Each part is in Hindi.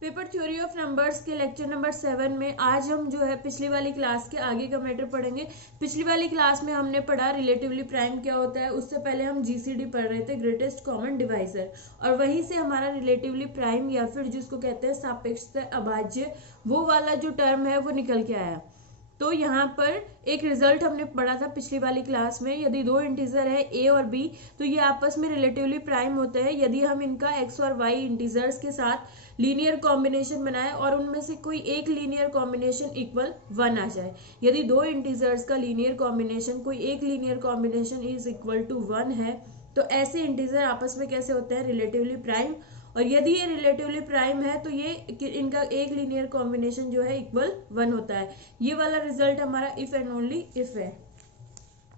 पेपर थ्योरी ऑफ नंबर्स के लेक्चर नंबर 7 में आज हम जो है पिछली वाली क्लास के आगे का मैटर पढ़ेंगे। पिछली वाली क्लास में हमने पढ़ा रिलेटिवली प्राइम क्या होता है, उससे पहले हम जीसीडी पढ़ रहे थे, ग्रेटेस्ट कॉमन डिवाइजर, और वहीं से हमारा रिलेटिवली प्राइम या फिर जिसको कहते हैं सापेक्षता अभाज्य, वो वाला जो टर्म है वो निकल के आया। तो यहाँ पर एक रिजल्ट हमने पढ़ा था पिछली वाली क्लास में, यदि दो इंटीजर है ए और बी तो ये आपस में रिलेटिवली प्राइम होते हैं यदि हम इनका एक्स और वाई इंटीजर्स के साथ लीनियर कॉम्बिनेशन बनाए और उनमें से कोई एक लीनियर कॉम्बिनेशन इक्वल 1 आ जाए। यदि दो इंटीजर्स का लीनियर कॉम्बिनेशन कोई एक linear combination is equal to 1 है तो ऐसे इंटीजर आपस में कैसे होते हैं, रिलेटिवली प्राइम। और यदि ये रिलेटिवली प्राइम है तो ये इनका एक लीनियर कॉम्बिनेशन जो है इक्वल 1 होता है। ये वाला रिजल्ट हमारा इफ एंड ओनली इफ है।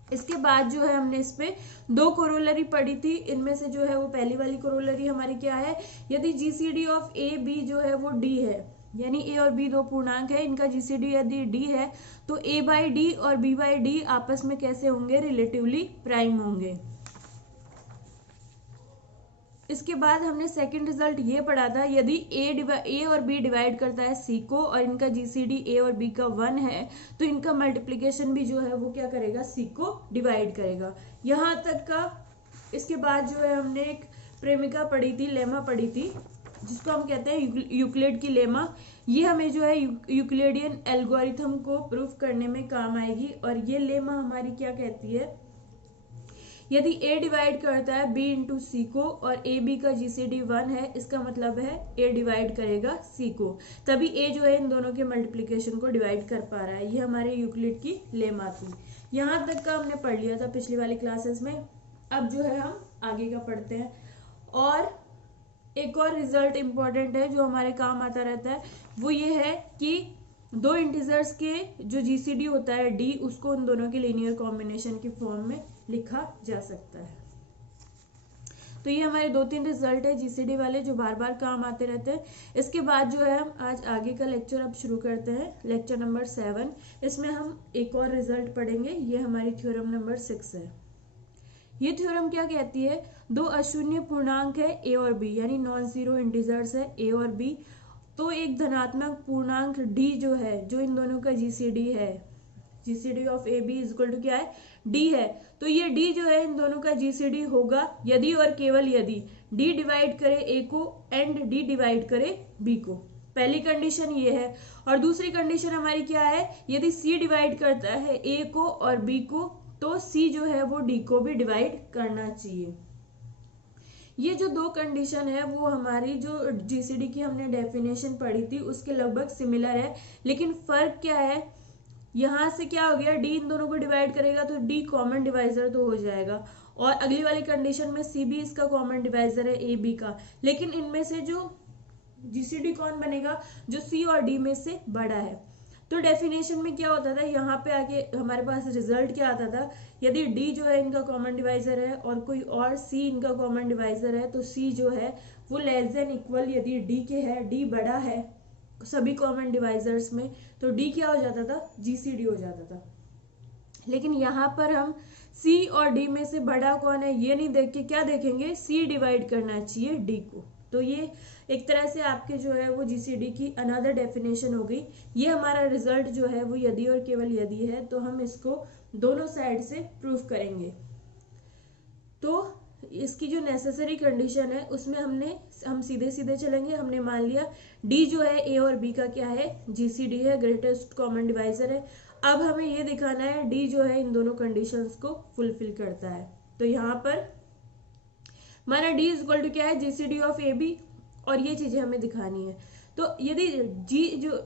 इसके बाद जो है हमने इस पे दो कोरोलरी पढ़ी थी, इनमें से जो है वो पहली वाली कोरोलरी हमारी क्या है, यदि जीसीडी ऑफ ए बी जो है वो डी है, यानी ए और बी दो पूर्णांक है, इनका जीसीडी यदि डी है तो ए बाई डी और बी बाई डी आपस में कैसे होंगे, रिलेटिवली प्राइम होंगे। इसके बाद हमने सेकंड रिजल्ट ये पढ़ा था, यदि ए और बी डिवाइड करता है सी को और इनका जीसीडी ए और बी का 1 है तो इनका मल्टीप्लिकेशन भी जो है वो क्या करेगा, सी को डिवाइड करेगा। यहाँ तक का। इसके बाद जो है हमने एक प्रेमिका पढ़ी थी, लेमा पढ़ी थी, जिसको हम कहते हैं यूक्लिड की लेमा। ये हमें जो है यूक्लिडियन एल्गोरिथम को प्रूफ करने में काम आएगी। और ये लेमा हमारी क्या कहती है, यदि a डिवाइड करता है b इंटू सी को और ए बी का जीसीडी 1 है, इसका मतलब है a डिवाइड करेगा c को, तभी a जो है इन दोनों के मल्टीप्लिकेशन को डिवाइड कर पा रहा है। ये हमारे यूक्लिड की लेमा थी। यहाँ तक का हमने पढ़ लिया था पिछली वाली क्लासेस में। अब जो है हम आगे का पढ़ते हैं। और एक और रिजल्ट इंपॉर्टेंट है जो हमारे काम आता रहता है, वो ये है कि दो इंटीजर्स के जो जीसीडी होता है डी, उसको उन दोनों के लीनियर कॉम्बिनेशन की फॉर्म में लिखा जा सकता है। तो ये हमारे 2-3 रिजल्ट है जीसीडी वाले जो बार बार काम आते रहते हैं। इसके बाद जो है हम आज आगे का लेक्चर अब शुरू करते हैं, लेक्चर नंबर 7। इसमें हम एक और रिजल्ट पढ़ेंगे, ये हमारी थ्योरम नंबर 6 है। ये थ्योरम क्या कहती है, दो अशून्य पूर्णांक है ए और बी, यानी नॉन जीरो इंटीजर्स है ए और बी, तो एक धनात्मक पूर्णांक डी जो है, जो इन दोनों का जीसीडी है, GCD of A B is equal to क्या है, डी है, तो ये डी जो है इन दोनों का जीसीडी होगा यदि और केवल यदि डी डिवाइड करे ए को एंड डी डिवाइड करे बी को। पहली कंडीशन ये है। और दूसरी कंडीशन हमारी क्या है, यदि सी डिवाइड करता है ए को और बी को तो सी जो है वो डी को भी डिवाइड करना चाहिए। ये जो दो कंडीशन है वो हमारी जो जीसीडी की हमने डेफिनेशन पढ़ी थी उसके लगभग सिमिलर है, लेकिन फर्क क्या है, यहां से क्या हो गया, डी इन दोनों को डिवाइड करेगा तो डी कॉमन डिवाइजर तो हो जाएगा, और अगली वाली कंडीशन में सी भी इसका कॉमन डिवाइजर है ए बी का, लेकिन इनमें से जो जीसीडी कौन बनेगा, जो सी और डी में से बड़ा है। तो डेफिनेशन में क्या होता था, यहाँ पे आके हमारे पास रिजल्ट क्या आता था, यदि डी जो है इनका कॉमन डिवाइजर है और कोई और सी इनका कॉमन डिवाइजर है तो सी जो है वो लेस देन इक्वल यदि डी के है, डी बड़ा है सभी कॉमन डिवाइजर्स में, तो डी क्या हो जाता था, जीसीडी हो जाता था। लेकिन यहाँ पर हम सी और डी में से बड़ा कौन है ये नहीं देख के क्या देखेंगे, सी डिवाइड करना चाहिए डी को। तो ये एक तरह से आपके जो है वो जीसीडी की अनदर डेफिनेशन हो गई। ये हमारा रिजल्ट जो है वो यदि और केवल यदि है, तो हम इसको दोनों साइड से प्रूफ करेंगे। तो इसकी जो नेसेसरी कंडीशन है उसमें हम सीधे सीधे चलेंगे। हमने मान लिया डी जो है ए और बी का क्या है, जीसीडी है, ग्रेटेस्ट कॉमन डिवाइजर है। अब हमें ये दिखाना है डी जो है इन दोनों कंडीशंस को फुलफिल करता है। तो यहाँ पर माना डी इज इक्वल टू क्या है, जीसीडी ऑफ ए बी, और ये चीजें हमें दिखानी है। तो यदि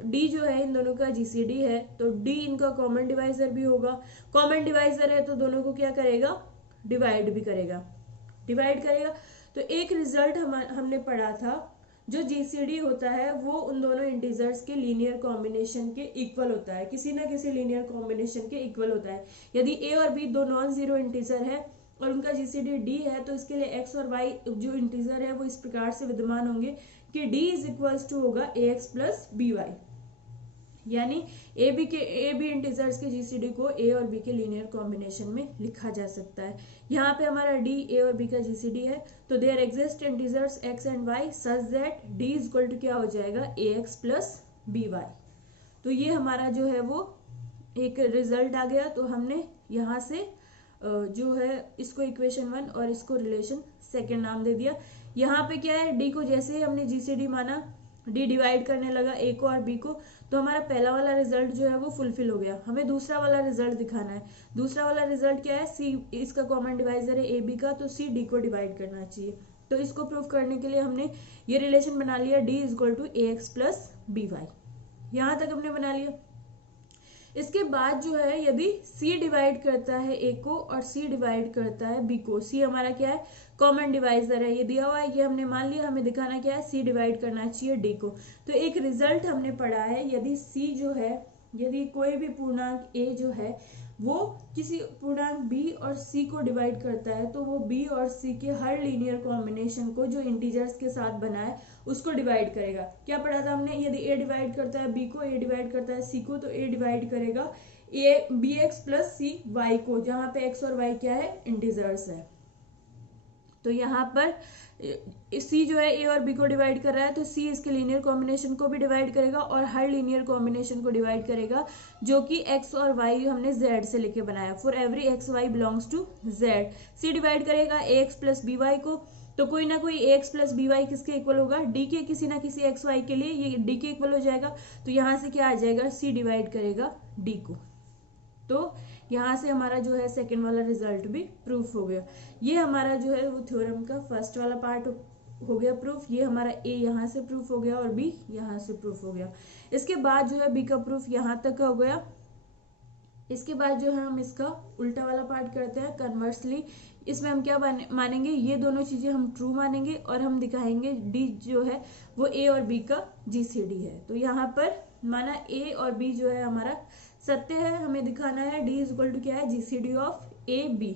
डी जो है इन दोनों का जीसीडी है तो डी इनका कॉमन डिवाइजर भी होगा, कॉमन डिवाइजर है तो दोनों को क्या करेगा, डिवाइड भी करेगा, डिवाइड करेगा। तो एक रिजल्ट हमने पढ़ा था, जो जीसीडी होता है वो उन दोनों इंटीजर्स के लीनियर कॉम्बिनेशन के इक्वल होता है, किसी ना किसी लीनियर कॉम्बिनेशन के इक्वल होता है। यदि ए और बी दो नॉन जीरो इंटीजर है और उनका जीसीडी डी है तो इसके लिए एक्स और वाई जो इंटीजर है वो इस प्रकार से विद्यमान होंगे कि डी इज इक्वल्स टू होगा ए एक्स प्लस बी वाई। यानी ए बी इंटीजर्स के जीसीडी को ए और बी के लीनियर कॉम्बिनेशन में लिखा जा सकता है। यहाँ पे हमारा डी ए और बी का जीसीडी है, तो there exist integers X and Y such that D is equal to क्या हो जाएगा A X plus B Y. तो ये हमारा जो है वो एक रिजल्ट आ गया। तो हमने यहाँ से जो है इसको इक्वेशन 1 और इसको रिलेशन सेकेंड नाम दे दिया। यहाँ पे क्या है, डी को जैसे ही हमने जीसीडी माना, डी डिवाइड करने लगा ए को और बी को, तो हमारा पहला वाला रिजल्ट जो है वो फुलफिल हो गया। हमें दूसरा वाला रिजल्ट दिखाना है। दूसरा वाला रिजल्ट क्या है, सी इसका कॉमन डिवाइजर है ए बी का, तो सी डी को डिवाइड करना चाहिए। तो इसको प्रूव करने के लिए हमने ये रिलेशन बना लिया, D is equal to A X plus B Y. यहां तक हमने बना लिया। इसके बाद जो है यदि C डिवाइड करता है A को और C डिवाइड करता है B को, C हमारा क्या है, कॉमन डिवाइजर है, ये दिया हुआ है, ये हमने मान लिया। हमें दिखाना क्या है, C डिवाइड करना चाहिए D को। तो एक रिजल्ट हमने पढ़ा है, यदि C जो है, यदि कोई भी पूर्णांक A जो है वो किसी पूर्णांक B और C को डिवाइड करता है, तो वो B और C के हर लीनियर कॉम्बिनेशन को जो इंटीजर्स के साथ बना है उसको डिवाइड करेगा। क्या पढ़ा था हमने, यदि A डिवाइड करता है B को, A डिवाइड करता है C को, तो A डिवाइड करेगा बी एक्स प्लस सी वाई को, जहां पे x और y क्या है, इंटीजर्स है। तो यहाँ पर C जो है A और B को डिवाइड कर रहा है, तो C इसके लीनियर कॉम्बिनेशन को भी डिवाइड करेगा और हर लीनियर कॉम्बिनेशन को डिवाइड करेगा जो कि x और y हमने z से लेके बनाया। For every x y belongs to z। C divide करेगा ax प्लस बी वाई को, तो कोई ना कोई ax प्लस बी वाई किसके इक्वल होगा, d के किसी ना किसी x y के लिए ये d के इक्वल हो जाएगा। तो यहाँ से क्या आ जाएगा, C डिवाइड करेगा d को। तो यहाँ से हमारा जो है सेकंड वाला रिजल्ट भी प्रूफ हो गया। ये हमारा जो है वो थ्योरम का फर्स्ट वाला पार्ट हो गया प्रूफ। ये हमारा ए यहाँ से प्रूफ हो गया और बी यहाँ से प्रूफ हो गया। इसके बाद जो है बी का प्रूफ यहाँ तक का हो गया। इसके बाद जो है हम इसका उल्टा वाला पार्ट करते हैं, कन्वर्सली। इसमें हम क्या मानेंगे, ये दोनों चीजें हम ट्रू मानेंगे और हम दिखाएंगे डी जो है वो ए और बी का जीसीडी है। तो यहाँ पर माना ए और बी जो है हमारा सत्य है, हमें दिखाना है डी इज इक्वल टू क्या है, जीसीडी ऑफ ए बी।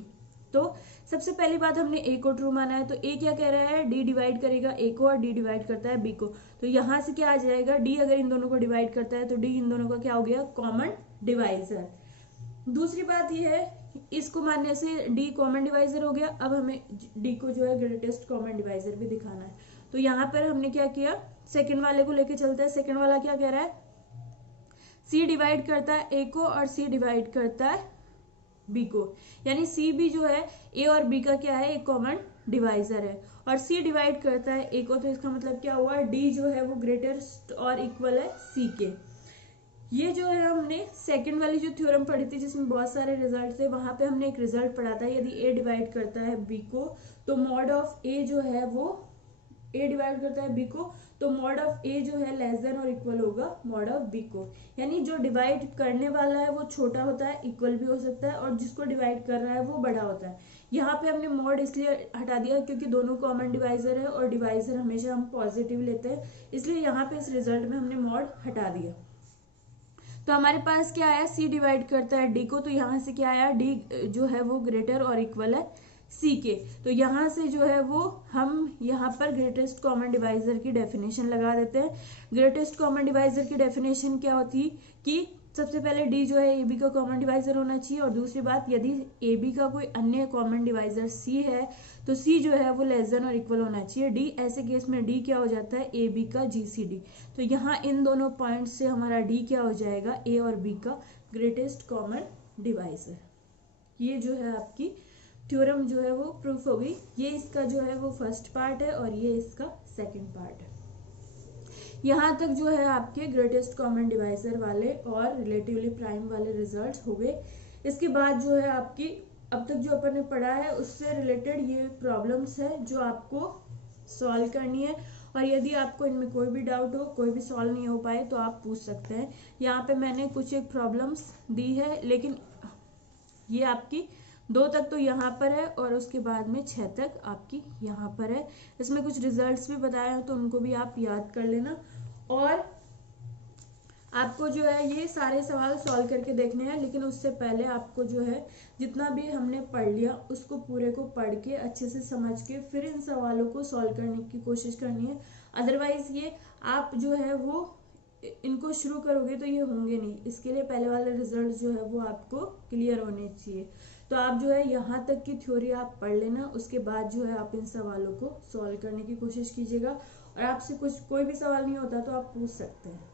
तो सबसे पहली बात हमने ए को ट्रू माना है, तो ए क्या कह रहा है, डी डिवाइड करेगा ए को और डी डिवाइड करता है बी को। तो यहाँ से क्या आ जाएगा, डी अगर इन दोनों को डिवाइड करता है तो डी इन दोनों का क्या हो गया, कॉमन डिवाइजर। दूसरी बात यह है, इसको मानने से डी कॉमन डिवाइजर हो गया। अब हमें डी को जो है ग्रेटेस्ट कॉमन डिवाइजर भी दिखाना है। तो यहाँ पर हमने क्या किया, सेकेंड वाले को लेके चलते हैं। सेकेंड वाला क्या कह रहा है, C डिवाइड करता है A को और C डिवाइड करता है B को, यानी C भी जो है A और B का क्या है, एक कॉमन डिवाइजर है। और C डिवाइड करता है A को, तो इसका मतलब क्या हुआ, D जो है वो ग्रेटेस्ट और इक्वल है C के। ये जो है हमने सेकंड वाली जो थ्योरम पढ़ी थी जिसमें बहुत सारे रिजल्ट थे, वहां पे हमने एक रिजल्ट पढ़ा था, यदि A डिवाइड करता है B को तो मॉड ऑफ A जो है वो, A डिवाइड करता है B को तो मॉड ऑफ A जो है लेस देन और इक्वल होगा मॉड ऑफ B को। यानी जो डिवाइड करने वाला है वो छोटा होता है, इक्वल भी हो सकता है, और जिसको डिवाइड कर रहा है वो बड़ा होता है। यहाँ पे हमने मॉड इसलिए हटा दिया क्योंकि दोनों कॉमन डिवाइजर है और डिवाइजर हमेशा हम पॉजिटिव लेते हैं, इसलिए यहाँ पे इस रिजल्ट में हमने मॉड हटा दिया। तो हमारे पास क्या आया, C डिवाइड करता है D को, तो यहाँ से क्या आया, D जो है वो ग्रेटर और इक्वल है C के। तो यहाँ से जो है वो हम यहाँ पर ग्रेटेस्ट कॉमन डिवाइजर की डेफिनेशन लगा देते हैं। ग्रेटेस्ट कॉमन डिवाइजर की डेफिनेशन क्या होती कि सबसे पहले D जो है AB का कॉमन डिवाइजर होना चाहिए, और दूसरी बात यदि AB का कोई अन्य कॉमन डिवाइजर C है तो C जो है वो लेस देन और इक्वल होना चाहिए D। ऐसे केस में D क्या हो जाता है, AB का GCD। तो यहाँ इन दोनों पॉइंट से हमारा D क्या हो जाएगा, A और B का ग्रेटेस्ट कॉमन डिवाइजर। ये जो है आपकी थ्योरम जो है वो प्रूफ हो गई। ये इसका जो है वो फर्स्ट पार्ट है और ये इसका सेकंड पार्ट है। यहाँ तक जो है आपके ग्रेटेस्ट कॉमन डिवाइजर वाले और रिलेटिवली प्राइम वाले रिजल्ट्स हो गए। इसके बाद जो है आपकी अब तक जो अपन ने पढ़ा है उससे रिलेटेड ये प्रॉब्लम्स है जो आपको सॉल्व करनी है, और यदि आपको इनमें कोई भी डाउट हो, कोई भी सॉल्व नहीं हो पाए तो आप पूछ सकते हैं। यहाँ पे मैंने कुछ एक प्रॉब्लम्स दी है, लेकिन ये आपकी 2 तक तो यहाँ पर है और उसके बाद में 6 तक आपकी यहाँ पर है। इसमें कुछ रिजल्ट्स भी बताए हैं तो उनको भी आप याद कर लेना, और आपको जो है ये सारे सवाल सॉल्व करके देखने हैं। लेकिन उससे पहले आपको जो है जितना भी हमने पढ़ लिया उसको पूरे को पढ़ के अच्छे से समझ के फिर इन सवालों को सॉल्व करने की कोशिश करनी है। अदरवाइज ये आप जो है वो इनको शुरू करोगे तो ये होंगे नहीं, इसके लिए पहले वाले रिजल्ट जो है वो आपको क्लियर होने चाहिए। तो आप जो है यहाँ तक की थ्योरी आप पढ़ लेना, उसके बाद जो है आप इन सवालों को सॉल्व करने की कोशिश कीजिएगा। और आपसे कुछ कोई भी सवाल नहीं होता तो आप पूछ सकते हैं।